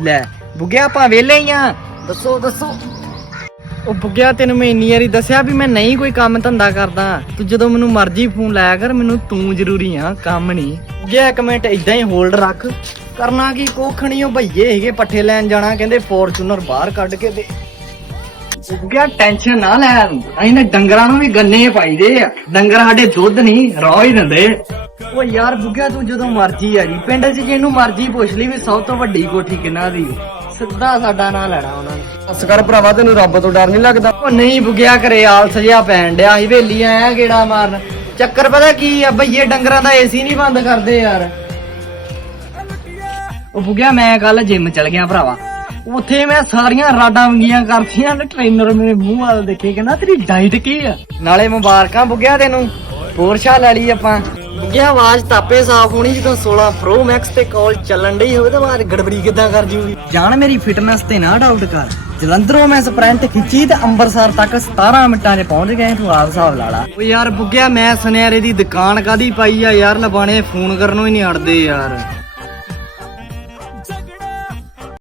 ਲੈ, ਬੁੱਗਿਆ ਆਪਾਂ ਵਿਹਲੇ ਹੀ ਆ। ਦੱਸੋ ਦੱਸੋ। ਉਹ ਬੁੱਗਿਆ, ਤੈਨੂੰ ਮੈਂ ਇੰਨੀ ਵਾਰੀ ਦੱਸਿਆ ਵੀ ਮੈਂ ਨਹੀਂ ਕੋਈ ਕੰਮ ਧੰਦਾ ਕਰਦਾ। ਤੂੰ ਜਦੋਂ ਮੈਨੂੰ ਮਰਜ਼ੀ ਫੋਨ ਲਾਇਆ ਕਰ, ਮੈਨੂੰ ਤੂੰ ਜ਼ਰੂਰੀ ਆ, ਕੰਮ ਨਹੀਂ। ਜੇ ਇੱਕ ਮਿੰਟ ਇਦਾਂ ਹੀ ਹੋਲਡ ਰੱਖ। ਕਰਨਾ ਕੀ, ਕੋਖਣੀ ਉਹ ਭਈਏ ਹੈਗੇ ਪੱਠੇ ਲੈਣ ਜਾਣਾ, ਕਹਿੰਦੇ ਫੋਰਚੂਨਰ ਬਾਹਰ ਕੱਢ ਕੇ ਦੇ। ਬੁੱਗਿਆ ਟੈਨਸ਼ਨ ਨਾ ਲੈ। ਅਸੀਂ ਨੇ ਡੰਗਰਾਂ ਨੂੰ ਵੀ ਗੰਨੇ ਪਾਈਦੇ ਆ। ਡੰਗਰ ਸਾਡੇ ਦੁੱਧ ਨਹੀਂ ਰੌ ਹੀ ਦਿੰਦੇ। ਓ ਯਾਰ ਬੁੱਗਿਆ ਤੂੰ ਜਦੋਂ ਮਰਜ਼ੀ ਆ ਜੀ। ਪਿੰਡ 'ਚ ਜਿਹਨੂੰ ਮਰਜ਼ੀ ਪੁੱਛ ਲਈ ਵੀ ਸਭ ਤੋਂ ਵੱਡੀ ਕੋਠੀ ਕਿੰਨਾ ਦੀ? ਸਿੱਧਾ ਸਾਡਾ ਨਾਂ ਲੈਣਾ ਉਹਨਾਂ ਨੇ। ਬਸ ਕਰ ਭਰਾਵਾ ਤੈਨੂੰ ਰੱਬ ਤੋਂ ਡਰ ਨਹੀਂ ਲੱਗਦਾ? ਉਹ ਨਹੀਂ ਬੁੱਗਿਆ ਕਰੇ ਆਲ ਸਜਿਆ ਪੈਣ ਡਿਆ ਸੀ ਵੇਲੀ ਆਇਆ ਗੇੜਾ ਮਾਰਨ। ਚੱਕਰ ਪਤਾ ਕੀ ਆ ਭਈਏ ਡੰਗਰਾਂ ਦਾ ਏਸੀ ਨਹੀਂ ਬੰਦ ਕਰਦੇ ਯਾਰ। ਉਹ ਬੁੱਗਿਆ ਮੈਂ ਕੱਲ ਜਿਮ ਚਲ ਗਿਆ ਭਰਾਵਾ। ਉੱਥੇ ਮੈਂ ਸਾਰੀਆਂ ਰਾਡਾਂ ਵੰਗੀਆਂ ਕਰਤੀਆਂ ਨੇ ਟ੍ਰੇਨਰ ਮੇਰੇ ਮੂੰਹ ਵੱਲ ਦੇਖੇ ਕਹਿੰਦਾ ਤੇਰੀ ਡਾਈਟ ਕੀ ਆ? ਨਾਲੇ ਮੁਬਾਰਕਾਂ ਬੁੱਗਿਆ ਤੈਨੂੰ। ਪੋਰਸ਼ਾ ਲੈ ਲਈ ਆਪਾਂ। ਬੁੱਗਿਆ ਆਵਾਜ਼ ਤਾਪੇ ਸਾਫ਼ ਹੋਣੀ ਜਦੋਂ 16 Pro Max ਤੇ ਕਾਲ ਚੱਲਣ ਡਈ ਹੋਵੇ ਤਾਂ ਆਵਾਜ਼ ਗੜਬੜੀ ਕਿੱਦਾਂ ਕਰ ਜੂਗੀ? ਜਾਣ ਮੇਰੀ ਫਿਟਨੈਸ ਤੇ ਨਾ ਡਾਊਟ ਕਰ। ਜਲੰਧਰੋਂ ਮੈਂ ਸਪ੍ਰਿੰਟ ਖਿੱਚੀ ਤੇ ਅੰਮ੍ਰਿਤਸਰ ਤੱਕ 17 ਮਿੰਟਾਂ 'ਚ ਪਹੁੰਚ ਗਏ ਤੂੰ ਆਪ ਹਿਸਾਬ ਲਾ ਲਾ। ਓ ਯਾਰ ਬੁੱਗਿਆ ਮੈਂ ਸੁਨਿਆਰੇ ਦੀ ਦੁਕਾਨ ਕਾਦੀ ਪਾਈ ਆ? ਯਾਰ ਲਬਾਣੇ ਫੋਨ ਕਰਨੋਂ ਹੀ ਨਹੀਂ ਅੜਦੇ ਯਾਰ।